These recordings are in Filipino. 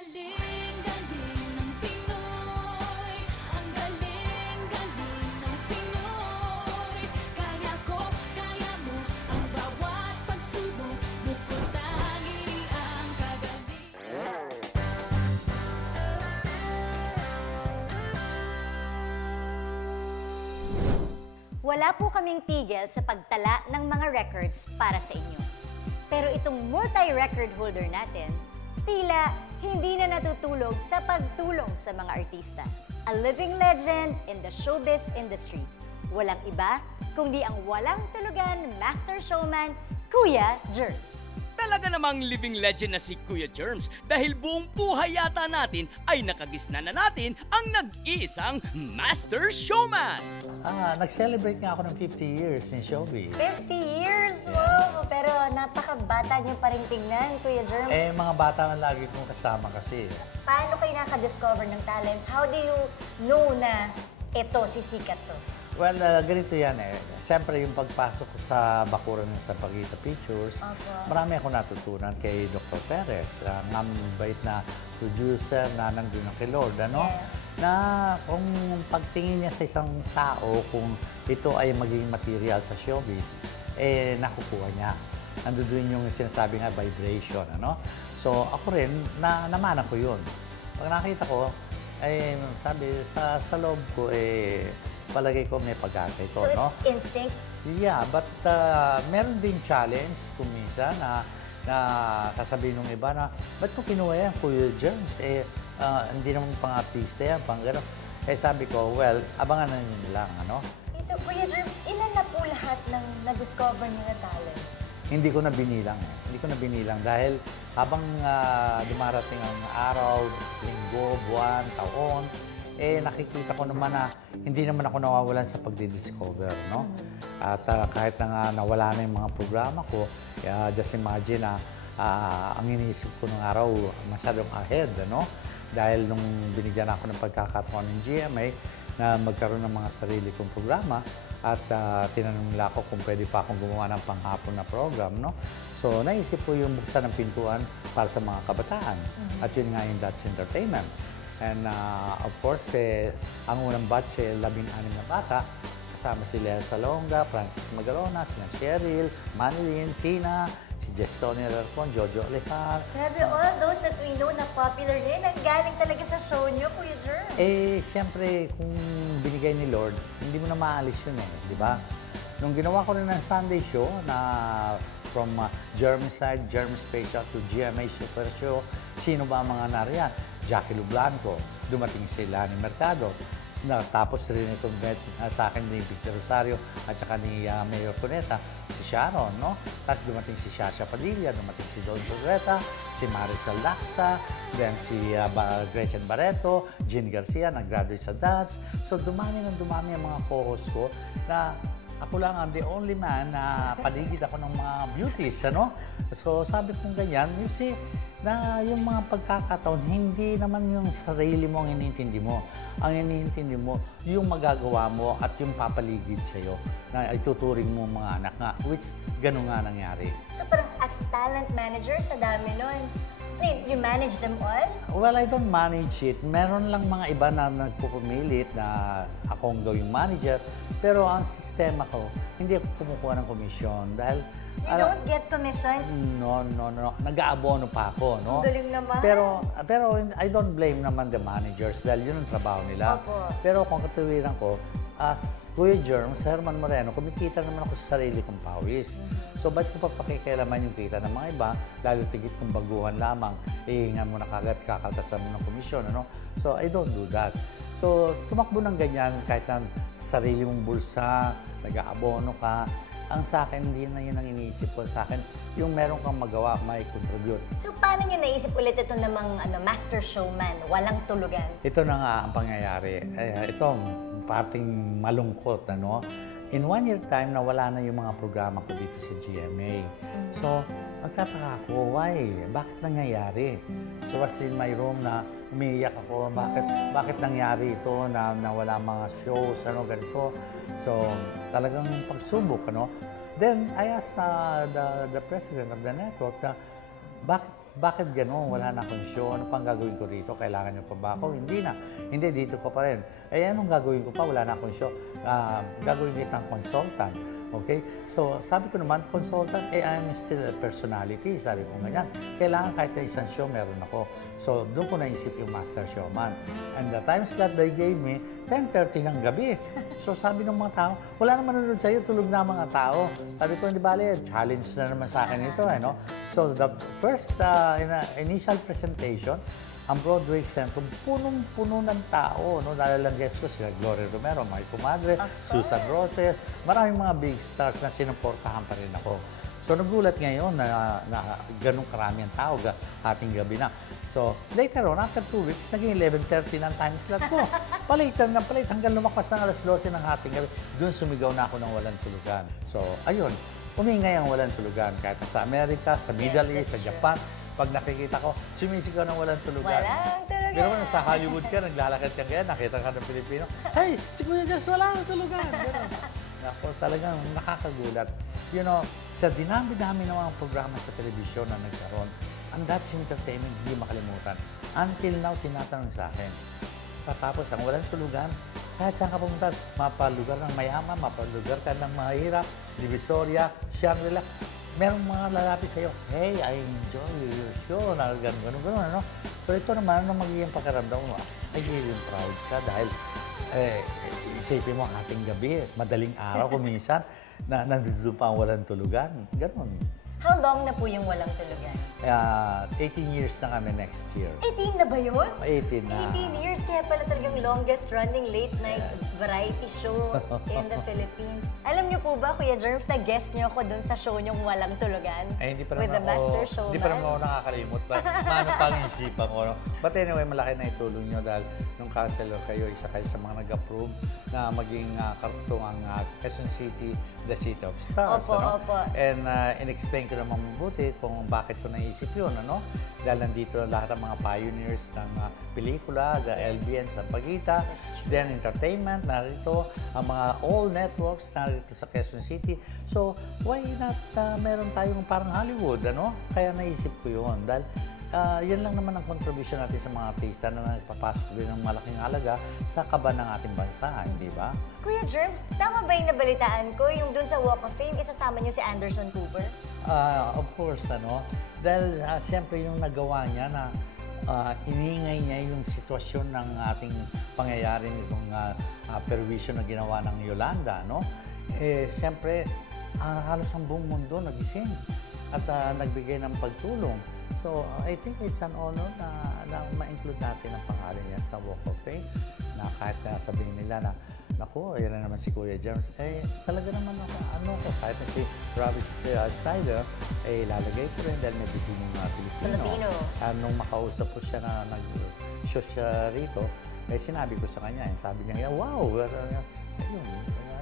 galing-galing ng Pinoy. Ang galing-galing ng Pinoy. Kaya ko, kaya mo, ang bawat pagsubok. Bukod tangi ang kagaling. Wala po kaming tigil sa pagtala ng mga records para sa inyo. Pero itong multi-record holder natin, tila hindi na natutulog sa pagtulong sa mga artista. A living legend in the showbiz industry. Walang iba kundi ang walang tulugan master showman, Kuya Germs. Talaga namang living legend na si Kuya Germs dahil buong buhay yata natin ay nakagisna na natin ang nag-iisang master showman. Nag-celebrate nga ako ng 50 years in showbiz. 50 years? Wow! Pero napakabata niyo pa rin tingnan, Kuya Germs. Mga bata na lagi kong kasama kasi. Paano kayo nakadiscover ng talents? How do you know na ito, sisikat to? Well, ganito yan eh. Siyempre, yung pagpasok ko sa bakuran sa Pagita Pictures, marami akong natutunan kay Dr. Perez, ang bait na producer na nandun na kay Lord, ano? Yes. Na kung pagtingin niya sa isang tao, kung ito ay magiging material sa showbiz, nakukuha niya. Nandun yung sinasabi nga, vibration, ano? So, ako rin, namana ko yun. Pag nakita ko, sabi, sa loob ko, palagay ko may pag-asa ito, So, no? it's instinct? Yeah, but meron din challenge kung minsan na sasabihin ng iba na, ba't ko kinuha yan, Kuya Germs? Hindi naman pang-artista yan, pang-gano'n. Sabi ko, well, abangan na nyo lang, ano? Ito, Kuya Germs, ilan na po lahat ng na-discover niyo na talents? Hindi ko na binilang. Hindi ko na binilang dahil habang dumarating ang araw, linggo, buwan, taon, nakikita ko naman na hindi naman ako nawawalan sa pagdi-discover, no? At kahit na nga nawala na yung mga programa ko, just imagine na ang iniisip ko ng araw masyadong ahead, ano? Dahil nung binigyan ako ng pagkakataon ng GMA na magkaroon ng mga sarili kong programa at tinanong nila ako kung pwede pa akong gumawa ng panghapon na program, no? So, naisip ko yung buksan ng pintuan para sa mga kabataan. At yun nga yung That's Entertainment. And of course, ang unang batch, 16 na bata. Kasama si Lea Salonga, Francis Magalona, sina Cheryl, Manilyn, Tina, si Jestonia Larcon, Jojo Alejandro. Grabe, all those that we know na popular din, ang galing talaga sa show niyo, Kuya Germs. Siyempre, kung binigay ni Lord, hindi mo na maalis yun di ba? Nung ginawa ko rin ng Sunday show na from Germs side, Germs Special to GMA Super Show, sino ba ang mga nariyan? Jackie Lublanco, dumating si Lani Mercado, tapos rin itong bet sa akin ni Victor Rosario at saka ni Mayor Cuneta, si Sharon, no? Tapos dumating si Shasha Padilla, dumating si Don Sorreta, si Marisol Laksa, then si Gretchen Barreto, Jean Garcia, nag-graduate sa dance. So dumami ang mga co-host ko na ako lang ang the only man na paligid ako ng mga beauties, ano? So sabi kong ganyan, you see, na yung mga pagkakataon, hindi naman yung sarili mo ang iniintindi mo. Ang iniintindi mo, yung magagawa mo at yung papaligid sa'yo na ituturing mo mga anak nga, which gano'n nga nangyari. So parang as talent manager, sa dami nun, you manage them all? Well, I don't manage it. Meron lang mga iba na nagpupumilit na ako ang gawing manager. Pero ang sistema ko, hindi ako kumukuha ng komisyon dahil You don't get commissions? No. Nag-aabono pa ako, no? Galing naman. Pero I don't blame naman the managers dahil yun ang trabaho nila. Opo. Pero kung katuwiran ko, as Kuya Germs, Herman Moreno, kumikita naman ako sa sarili kong pawis. So, ba't ko pa pakikialaman yung kita ng mga iba, lalo tigit kong baguhan lamang, ihingan mo na kagad, kakaltasan mo ng komisyon, ano? So, I don't do that. So, tumakbo ng ganyan, kahit na sarili mong bulsa, nag-aabono ka, ang sa akin, hindi na yun ang iniisip ko. Sa akin, yung meron kang magawa, may contribute. So, paano nyo naisip ulit ito namang master showman, walang tulugan? Ito na nga ang pangyayari. Ito, parting malungkot, ano? In 1 year time, nawala na yung mga programa ko dito sa GMA. So, magtataka ako, why? Bakit nangyayari? So, was in my room na umiiyak ako, bakit nangyari ito na nawala mga shows, ano, ganito. So, talagang pagsubok, ano. Then, I asked the president of the network na, bakit bakit gano'n? Wala na akong show. Ano pang gagawin ko dito? Kailangan nyo pa ba ako? Hindi na. Hindi, dito ko pa rin. Eh, anong gagawin ko pa? Wala na akong show. Gagawin kitang consultant. Okay? So, sabi ko naman, consultant, I'm still a personality. Sabi ko ganyan. Kailangan kahit na isang show, meron ako. So, doon ko naisip yung Master Showman. And the time slot they gave me, 10:30 ng gabi. So, sabi ng mga tao, wala naman nanonood sa'yo, tulog na mga tao. Sabi ko, hindi bale, challenge na naman sa akin ito. No? So, the first initial presentation, ang Broadway Centrum, punong-puno ng tao. No? Dahil lang guest ko, sila Gloria Romero, my kumadre, Susan Roses, maraming mga big stars na sinuportahan pa rin ako. So, nagulat ngayon na ganun karami ang tao ating gabi na. So, later on, after 2 weeks, naging 11:30 ng time slot ko. Palitan ng palit hanggang lumakas ng alas 12 ng ating gabi. Doon sumigaw na ako ng walang tulugan. So, ayun, umingay ang walang tulugan. Kahit sa Amerika, sa Middle East, sa Japan, pag nakikita ko, sumisigaw ng walang tulugan. Walang tulugan. Pero kung sa Hollywood ka, naglalakad ka kaya, nakita ka ng Pilipino, hey, si Kuya Jess, walang tulugan. Ako, talagang nakakagulat. You know, sa dinami-dami ng mga programa sa telebisyon na nagkaroon, ang That's Entertainment, hindi makalimutan. Until now, tinatanong sa akin. Tapos, ang walang tulugan, kahit saan ka pumunta, mapalugar ng mayaman, mapalugar ka ng mahirap, Divisoria, Shangri-La, merong mga lalapit sa'yo, hey, I enjoy your show, na gano'n, ano? So, ito naman, anong magiging pakiramdam mo? Ay, feeling proud ka dahil, isipin mo, ating gabi, madaling araw, kuminsan, na nandito pa ang walang tulugan. Ganon. How long na po yung walang tulugan? 18 years na kami next year. 18 na ba yun? 18 na. 18 years, kaya pala talagang longest running late night variety show in the Philippines. Alam niyo po ba, Kuya Germs, na guest niyo ako dun sa show niyong Walang Tulugan? Hindi pa with the naman Master Showman. Hindi pa naman ako nakakalimot. Paano pang isipan ko? No? But anyway, malaki na itulong niyo dahil nung counselor kayo, isa kayo sa mga nag-approve na maging kartong ang Quezon City, the City of Stars. Opo, ano? opo. And in-explain ko naman mabuti kung bakit ko naisip yun. Ano? Dahil nandito lahat ng mga pioneers ng pelikula, the LBN sa Pagita, then entertainment, narito, ang mga all networks narito sa Quezon City. So, why not meron tayong parang Hollywood, ano? Kaya naisip ko yun. Dahil yan lang naman ang contribution natin sa mga artista na nagpapasok din ng malaking halaga sa kaba ng ating bansa, hindi ba? Kuya Germs, tama ba yung nabalitaan ko? Yung dun sa Walk of Fame, isasama niyo si Anderson Cooper? Of course, ano? Dahil siyempre yung nagawa niya na iningay niya yung sitwasyon ng ating pangyayari nitong perwisyo na ginawa ng Yolanda, no? Siyempre, halos ang buong mundo nagising at nagbigay ng pagtulong. So, I think it's an honor na ma-include natin ang pangalan niya sa Walk of Fame na kahit sabihin nila na naku, yan na naman si Kuya Germs. Talaga naman kahit na si Travis Snyder, lalagay ko rin dahil may bibigong Pilipino. Nung makausap ko siya na nag-show siya rito, sinabi ko sa kanya, sabi niya, wow, yun,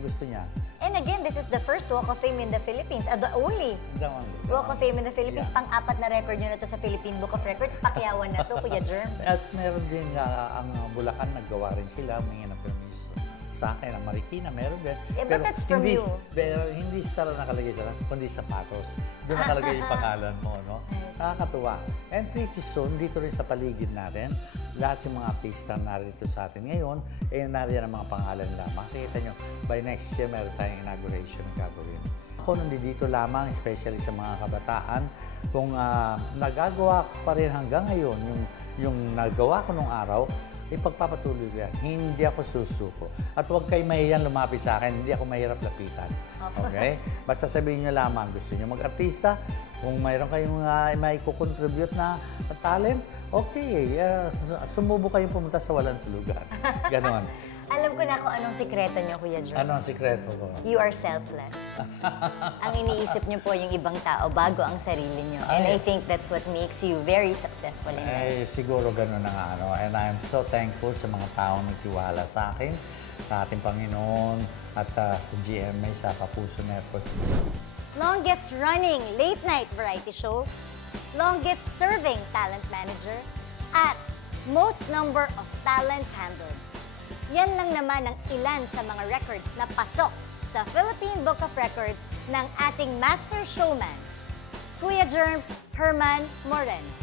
gusto niya. And again, this is the first Walk of Fame in the Philippines. The only Walk of Fame in the Philippines. Yeah. Pang-apat na record nyo na to sa Philippine Book of Records. Pakyawan na to, Kuya Germs. At meron din ang Bulacan, naggawa rin sila. Humingi ng permiso sa akin. Ang Marikina, meron din. Yeah, but that's from you. Pero hindi star nakalagay dyan, kundi sapatos. Doon nakalagay yung pangalan mo, no? Nakakatuwa. And pretty soon, dito rin sa paligid natin, lahat yung mga artista narito sa atin ngayon, nariyan ang mga pangalan nila. Makikita nyo, by next year, meron tayong inauguration na gagawin. Ako nandito lamang, especially sa mga kabataan, kung nagagawa ko pa rin hanggang ngayon, yung nagawa ko nung araw, ipagpapatuloy ko yan. Hindi ako susuko. At huwag kayo mahiyang lumapit sa akin, hindi ako mahirap lapitan. Okay? Basta sabihin nyo lamang, gusto nyo mag-artista, kung mayroon kayong may kukontribute na talent, okay, sumubo kayong pumunta sa Walang Tulugan. Ganon. Alam ko na kung anong sikreto niyo, Kuya Germs. Ano ang sikreto ko? You are selfless. Ang iniisip niyo po yung ibang tao bago ang sarili niyo. And I think that's what makes you very successful in life. Siguro gano'n na nga. And I'm so thankful sa mga taong nagtiwala sa akin, sa ating Panginoon, at sa GMA, sa Kapuso Network. Longest running late night variety show, longest serving talent manager, at most number of talents handled. Yan lang naman ang ilan sa mga records na pasok sa Philippine Book of Records ng ating Master Showman. Kuya Germs, Herman Moren.